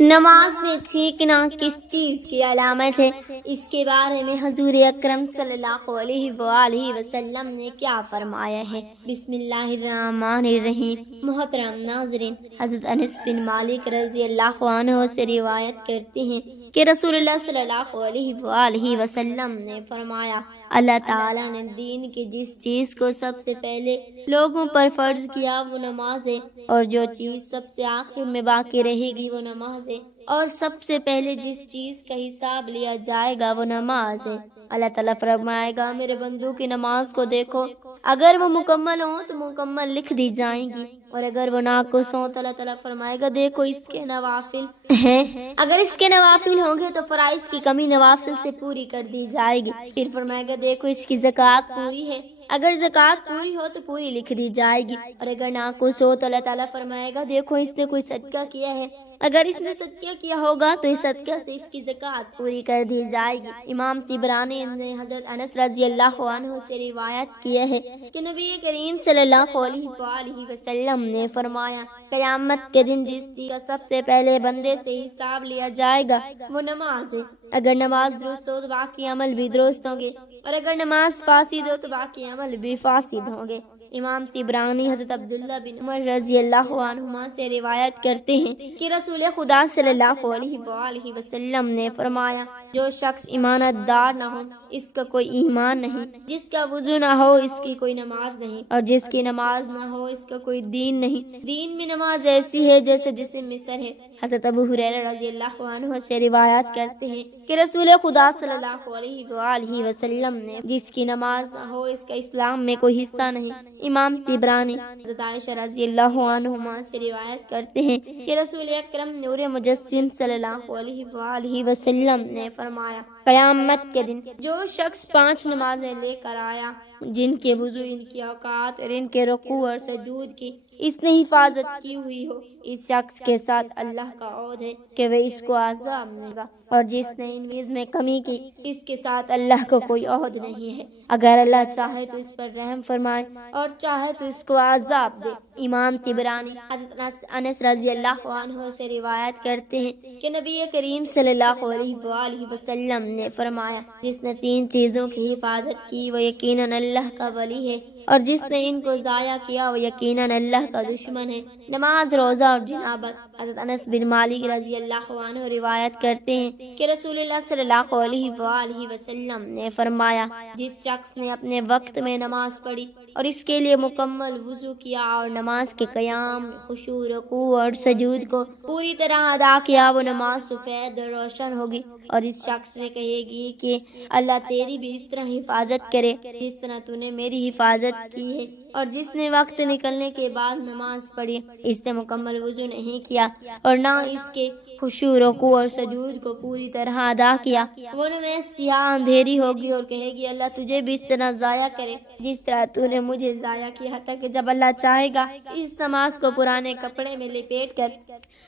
نماز میں چیخنا کس چیز کی علامت ہے؟ اس کے بارے میں حضور اکرم صلی اللہ علیہ وآلہ وسلم نے کیا فرمایا ہے؟ بسم اللہ الرحمن الرحیم۔ محترم ناظرین، حضرت انس بن مالک رضی اللہ عنہ سے روایت کرتے ہیں کہ رسول اللہ صلی اللہ علیہ وآلہ وسلم نے فرمایا، اللہ تعالیٰ نے دین کی جس چیز کو سب سے پہلے لوگوں پر فرض کیا وہ نماز ہے، اور جو چیز سب سے آخر میں باقی رہے گی وہ نماز ہے، اور سب سے پہلے جس چیز کا حساب لیا جائے گا وہ نماز ہے۔ اللہ تعالیٰ فرمائے گا، میرے بندوں کی نماز کو دیکھو، اگر وہ مکمل ہوں تو مکمل لکھ دی جائیں گی، اور اگر وہ ناقص ہوں تو اللہ تعالیٰ فرمائے گا، دیکھو اس کے نوافل ہیں، اگر اس کے نوافل ہوں گے تو فرائض کی کمی نوافل سے پوری کر دی جائے گی۔ پھر فرمائے گا، دیکھو اس کی زکوٰۃ پوری ہے، اگر زکوٰۃ پوری ہو تو پوری لکھ دی جائے گی، اور اگر ناقص ہو تو اللہ تعالیٰ فرمائے گا، دیکھو اس نے کوئی صدقہ کیا ہے، اگر اس نے صدقہ کیا ہوگا تو اس صدقہ سے اس کی زکوٰۃ پوری کر دی جائے گی۔ امام طبرانی نے حضرت انس رضی اللہ عنہ سے روایت کیا ہے کہ نبی کریم صلی اللہ علیہ وآلہ وسلم نے فرمایا، قیامت کے دن جس چیز کا سب سے پہلے بندے سے حساب لیا جائے گا وہ نماز ہے، اگر نماز درست ہو تو باقی عمل بھی درست ہوں گے، اور اگر نماز فاسد ہو تو باقی عمل بھی فاسد ہوں گے۔ امام طبرانی حضرت عبداللہ بن عمر رضی اللہ عنہما سے روایت کرتے ہیں کہ رسول خدا صلی اللہ علیہ وآلہ وسلم نے فرمایا، جو شخص ایمانت دار نہ ہو اس کا کوئی ایمان نہیں، جس کا وضو نہ ہو اس کی کوئی نماز نہیں، اور جس کی نماز نہ ہو اس کا کوئی دین نہیں۔ دین میں نماز ایسی ہے جیسے جسم میں سر ہے۔ حضرت ابو ہریرہ رضی اللہ عنہ سے روایت کرتے ہیں کہ رسول خدا صلی اللہ علیہ وآلہ وسلم نے، جس کی نماز نہ ہو اس کا اسلام میں کوئی حصہ نہیں۔ امام طبرانی حضرت عائشہ رضی اللہ عنہما سے روایت کرتے ہیں کہ رسول اکرم نور مجسم صلی اللہ علیہ وآلہ وسلم نے فرمایا، قیامت کے دن جو شخص 5 نمازیں لے کر آیا جن کے وضو، ان کی اوقات اور ان کے رکوع اور سجود کی اس نے حفاظت کی ہوئی ہو، اس شخص کے ساتھ اللہ کا عہد ہے کہ وہ اس کو عذاب دے گا، اور جس نے ان چیز میں کمی کی اس کے ساتھ اللہ کو کوئی عہد نہیں ہے، اگر اللہ چاہے تو اس پر رحم فرمائے اور چاہے تو اس کو عذاب دے۔ امام طبرانی حضرت انس رضی اللہ عنہ سے روایت کرتے ہیں کہ نبی کریم صلی اللہ علیہ وآلہ وسلم نے فرمایا، جس نے 3 چیزوں کی حفاظت کی وہ یقیناً اللہ کا ولی ہے، اور جس نے ان کو ضائع کیا وہ یقیناً اللہ کا دشمن ہے۔ نماز، روزہ اور جنابت۔ حضرت انس بن مالک رضی اللہ عنہ روایت کرتے ہیں کہ رسول اللہ صلی اللہ علیہ وآلہ وسلم نے فرمایا، جس شخص نے اپنے وقت میں نماز پڑھی اور اس کے لیے مکمل وضو کیا اور نماز کے قیام، خشوع، رکوع اور سجود کو پوری طرح ادا کیا، وہ نماز سفید اور روشن ہوگی، اور اس شخص سے کہے گی کہ اللہ تیری بھی اس طرح حفاظت کرے جس طرح تو نے میری حفاظت کی ہے۔ اور جس نے وقت نکلنے کے بعد نماز پڑھی، اس نے مکمل وضو نہیں کیا اور نہ اس کے خشوع، رکوع اور سجود کو پوری طرح ادا کیا، وہ نماز سیاہ اندھیری ہوگی اور کہے گی اللہ تجھے بھی اس طرح ضائع کرے جس طرح تو نے مجھے ضائع کیا، تاکہ جب اللہ چاہے گا اس نماز کو پرانے کپڑے میں لپیٹ کر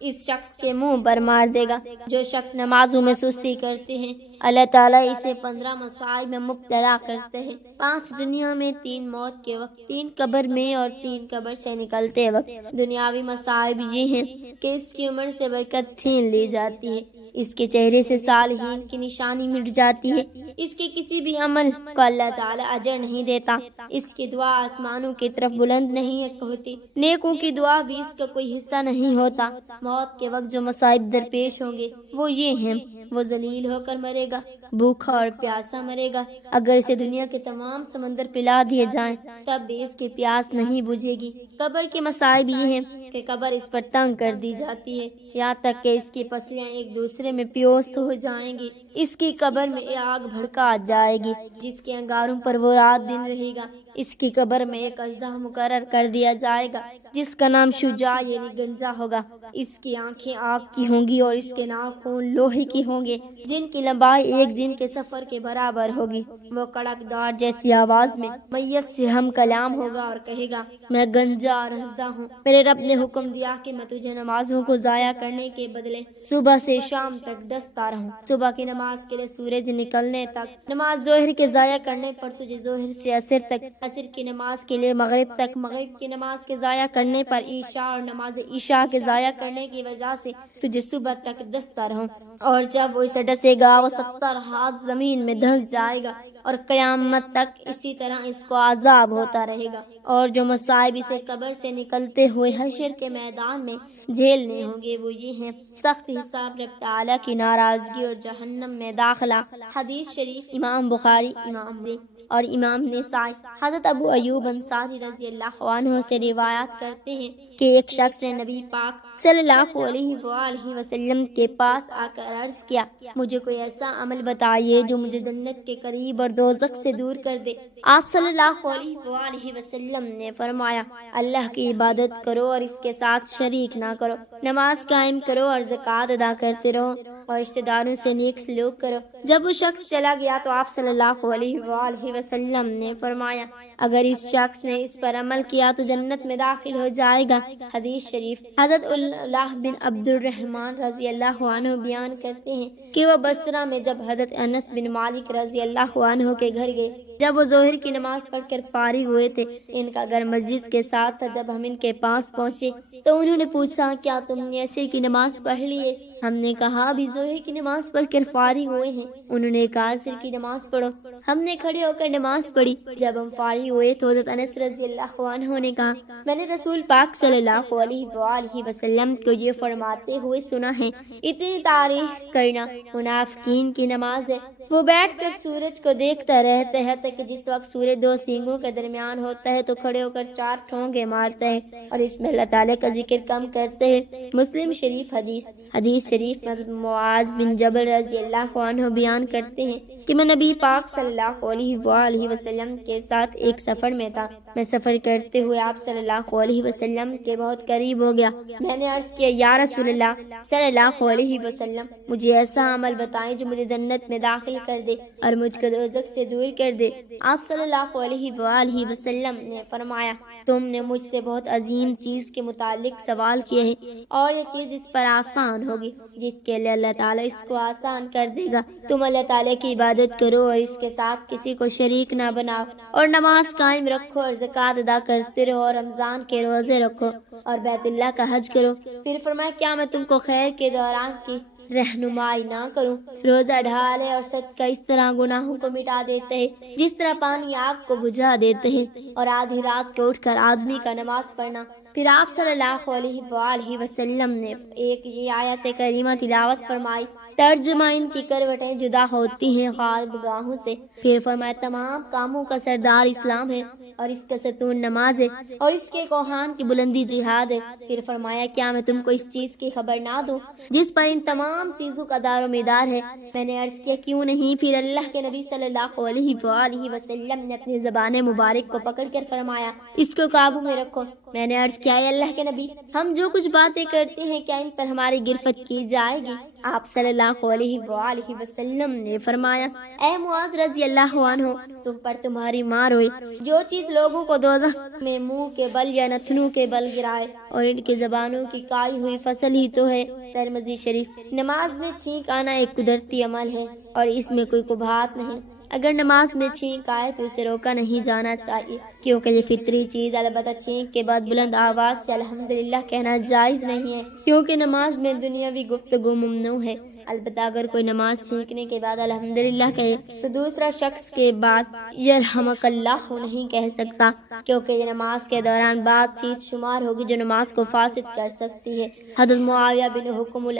اس شخص کے منہ پر مار دے گا۔ جو شخص نمازوں میں سستی کرتے ہیں اللہ تعالیٰ اسے 15 مصائب میں مبتلا کرتے ہیں، 5 دنیا میں، 3 موت کے وقت، 3 قبر میں اور 3 قبر سے نکلتے وقت۔ دنیاوی مصائب یہ ہیں کہ اس کی عمر سے برکت چھین لی جاتی ہے، اس کے چہرے سے صالحین کی نشانی مٹ جاتی ہے، اس کے کسی بھی عمل کو اللہ تعالیٰ اجر نہیں دیتا، اس کی دعا آسمانوں کی طرف بلند نہیں ہوتی، نیکوں کی دعا بھی اس کا کوئی حصہ نہیں ہوتا۔ موت کے وقت جو مصائب درپیش ہوں گے وہ یہ ہیں، وہ ذلیل ہو کر مرے گا، بھوکا اور پیاسا مرے گا، اگر اسے دنیا کے تمام سمندر پلا دیے جائیں تب بھی اس کی پیاس نہیں بجھے گی۔ قبر کے مصائب یہ ہیں کہ قبر اس پر تنگ کر دی جاتی ہے، یہاں تک کہ اس کی پسلیاں ایک دوسرے میں پیوست ہو جائیں گی، اس کی قبر میں آگ بھڑکا جائے گی جس کے انگاروں پر وہ رات دن رہے گا، اس کی قبر میں ایک اژدہا مقرر کر دیا جائے گا جس کا نام شجاع یعنی گنجا ہوگا، اس کی آنکھیں آگ کی ہوں گی اور اس کے ناخن لوہے کی ہوں گے، جن کی لمبائی 1 دن کے سفر کے برابر ہوگی۔ وہ کڑکدار جیسی آواز میں میت سے ہم کلام ہوگا اور کہے گا میں گنجا اور ہنسدا ہوں، میرے رب نے حکم دیا کہ میں تجھے نمازوں کو ضائع کرنے کے بدلے صبح سے شام تک ڈستا رہوں۔ صبح کی نماز کے لیے سورج نکلنے تک، نماز ظہر کے ضائع کرنے پر تجھے ظہر سے عصر تک، عصر کی نماز کے لیے مغرب تک، مغرب کی نماز کے ضائع کرنے پر عشاء اور نماز عشاء کے ضائع کرنے کی وجہ سے تجھے صبح تک ڈستا رہوں۔ اور جب وہ اسے ڈسے گا وہ 70 ہاتھ زمین میں دھنس جائے گا اور قیامت تک اسی طرح اس کو عذاب ہوتا رہے گا۔ اور جو مصائب اسے قبر سے نکلتے ہوئے حشر کے میدان میں جھیلنے ہوں گے وہ یہ ہیں: سخت حساب، رب تعالیٰ کی ناراضگی اور جہنم میں داخلہ۔ حدیث شریف امام بخاری، امام مسلم اور امام نسائی حضرت ابو ایوب انصاری رضی اللہ عنہ سے روایت کرتے ہیں کہ ایک شخص نے نبی پاک صلی اللہ علیہ وآلہ وسلم کے پاس آ کر عرض کیا، مجھے کوئی ایسا عمل بتائیے جو مجھے جنت کے قریب اور دوزخ سے دور کر دے۔ آپ صلی اللہ علیہ وآلہ وسلم نے فرمایا، اللہ کی عبادت کرو اور اس کے ساتھ شریک نہ کرو، نماز قائم کرو اور زکوٰۃ ادا کرتے رہو اور رشتہ داروں سے نیک سلوک کرو۔ جب وہ شخص چلا گیا تو آپ صلی اللہ علیہ وآلہ وسلم نے فرمایا، اگر اس شخص نے اس پر عمل کیا تو جنت میں داخل ہو جائے گا۔ حدیث شریف حضرت اللہ بن عبد الرحمن رضی اللہ عنہ بیان کرتے ہیں کہ وہ بصرہ میں جب حضرت انس بن مالک رضی اللہ عنہ کے گھر گئے، جب وہ ظہر کی نماز پڑھ کر فارغ ہوئے تھے، ان کا گھر مسجد کے ساتھ تھا۔ جب ہم ان کے پاس پہنچے تو انہوں نے پوچھا، کیا تم نے عصر کی نماز پڑھ لی ہے؟ ہم نے کہا ابھی ظہر کی نماز پڑھ کر فارغ ہوئے ہیں۔ انہوں نے کہا عصر کی نماز پڑھو۔ ہم نے کھڑے ہو کر نماز پڑھی۔ جب ہم فارغ ہوئے تو حضرت انس رضی اللہ عنہ نے کہا، میں نے رسول پاک صلی اللہ علیہ وآلہ وسلم کو یہ فرماتے ہوئے سنا ہے، اتنی تعریف کرنا منافقین کی نماز ہے۔ وہ بیٹھ کر سورج کو دیکھتا رہتا ہے کہ جس وقت سورج دو سینگوں کے درمیان ہوتا ہے تو کھڑے ہو کر 4 ٹھونگے مارتا ہے اور اس میں اللہ تعالیٰ کا ذکر کم کرتے ہیں۔ مسلم شریف حدیث شریف میں معاذ بن جبل رضی اللہ عنہ بیان کرتے ہیں کہ میں نبی پاک صلی اللہ علیہ وآلہ وسلم کے ساتھ ایک سفر میں تھا۔ میں سفر کرتے ہوئے آپ صلی اللہ علیہ وسلم کے بہت قریب ہو گیا۔ میں نے عرض کیا، یا رسول اللہ صلی اللہ علیہ وسلم، مجھے ایسا عمل بتائیں جو مجھے جنت میں داخل کر دے اور مجھ کو دوزخ سے دور کر دے۔ آپ صلی اللہ علیہ وآلہ وسلم نے فرمایا، تم نے مجھ سے بہت عظیم چیز کے متعلق سوال کیے ہیں اور یہ چیز اس پر آسان ہوگی، جس کے لیے اللہ تعالیٰ اس کو آسان کر دے گا۔ تم اللہ تعالیٰ کی عبادت کرو اور اس کے ساتھ کسی کو شریک نہ بناؤ اور نماز قائم رکھو اور زکوٰۃ ادا کرتے رہو اور رمضان کے روزے رکھو اور بیت اللہ کا حج کرو۔ پھر فرمایا، کیا میں تم کو خیر کے دوران کی رہنمائی نہ کروں؟ روزہ ڈھالے اور صدقہ اس طرح گناہوں کو مٹا دیتے ہیں جس طرح پانی آگ کو بجھا دیتے ہیں، اور آدھی رات کو اٹھ کر آدمی کا نماز پڑھنا۔ پھر آپ صلی اللہ علیہ وآلہ وسلم نے ایک یہ آیت کریمہ تلاوت فرمائی، ترجمہ ان کی کروٹیں جدا ہوتی ہیں خواب گاہوں سے۔ پھر فرمایا، تمام کاموں کا سردار اسلام ہے اور اس کا ستون نماز ہے اور اس کے کوہان کی بلندی جہاد ہے۔ پھر فرمایا، کیا میں تم کو اس چیز کی خبر نہ دوں جس پر ان تمام چیزوں کا دار و مدار ہے؟ میں نے عرض کیا، کیوں نہیں؟ پھر اللہ کے نبی صلی اللہ علیہ وآلہ وسلم نے اپنی زبان مبارک کو پکڑ کر فرمایا، اس کو قابو میں رکھو۔ میں نے عرض کیا، اے اللہ کے نبی، ہم جو کچھ باتیں کرتے ہیں کیا ان پر ہماری گرفت کی جائے گی؟ آپ صلی اللہ علیہ وآلہ وسلم نے فرمایا، اے معاذ رضی اللہ عنہ، تم پر تمہاری ماں روئی۔ جو چیز لوگوں کو دوزخ میں منہ کے بل یا نتنوں کے بل گرائے اور ان کی زبانوں کی کائی ہوئی فصل ہی تو ہے۔ ترمذی شریف۔ نماز میں چھینک آنا ایک قدرتی عمل ہے اور اس میں کوئی قباحت نہیں۔ اگر نماز میں چھینک آئے تو اسے روکا نہیں جانا چاہیے، کیونکہ یہ فطری چیز۔ البتہ چھینک کے بعد بلند آواز سے الحمدللہ کہنا جائز نہیں ہے، کیونکہ نماز میں دنیاوی گفتگو ممنوع ہے۔ البتہ اگر کوئی نماز چھینکنے کے بعد الحمدللہ کہے تو دوسرا شخص کے بعد یرحمک اللہ نہیں کہہ سکتا، کیونکہ یہ نماز کے دوران بات چیت شمار ہوگی جو نماز کو فاسد کر سکتی ہے۔ حضرت معاویہ بن حکم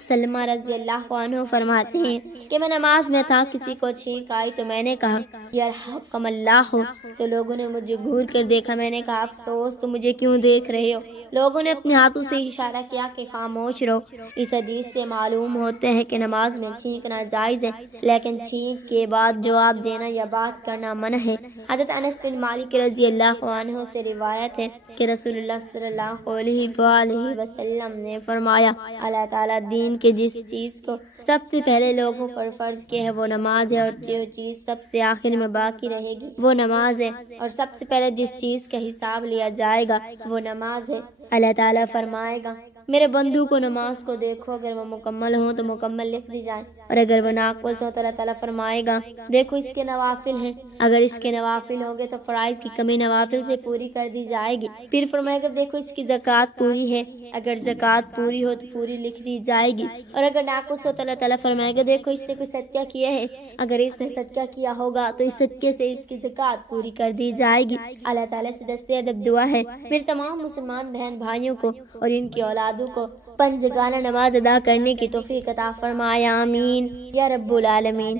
سلمہ رضی اللہ عنہ فرماتے ہیں کہ میں نماز میں تھا، کسی کو چھینک آئی تو میں نے کہا یرحمکم اللہ، تو لوگوں نے مجھے گھور کر دیکھا۔ میں نے کہا افسوس، تو مجھے کیوں دیکھ رہے ہو؟ لوگوں نے اپنے ہاتھوں سے اشارہ کیا کہ خاموش رہو۔ اس حدیث سے معلوم ہوتے ہیں کہ نماز میں چھینکنا جائز ہے، لیکن چھینک کے بعد جواب دینا یا بات کرنا منع ہے۔ حضرت انس بن مالک رضی اللہ عنہ سے روایت ہے کہ رسول اللہ صلی اللہ علیہ وآلہ وسلم نے فرمایا، اللہ تعالیٰ دین کے جس چیز کو سب سے پہلے لوگوں پر فرض کیا ہے وہ نماز ہے، اور جو چیز سب سے آخر میں باقی رہے گی وہ نماز ہے، اور سب سے پہلے جس چیز کا حساب لیا جائے گا وہ نماز ہے۔ اللہ تعالیٰ فرمائے گا، میرے بندو کو نماز کو دیکھو، اگر وہ مکمل ہوں تو مکمل لکھ دی جائیں، اور اگر وہ ناقص ہو تو اللہ تعالیٰ فرمائے گا، دیکھو اس کے نوافل ہیں، اگر اس کے نوافل ہوں گے تو فرائض کی کمی نوافل سے پوری کر دی جائے گی۔ پھر فرمائے گا، دیکھو اس کی زکوٰۃ پوری ہے، اگر زکوٰۃ پوری ہو تو پوری لکھ دی جائے گی، اور اگر ناقص ہو تو اللہ تعالیٰ فرمائے گا، دیکھو اس نے کوئی صدقہ کیا ہے، اگر اس نے صدقہ کیا ہوگا تو اس صدقے سے اس کی زکوٰۃ پوری کر دی جائے گی۔ اللہ تعالیٰ سے دست ادب دعا ہے میرے تمام مسلمان بہن بھائیوں کو اور ان کی اولادوں کو پنج گانہ نماز ادا کرنے کی توفیق عطا فرمائے، آمین یا رب العالمین۔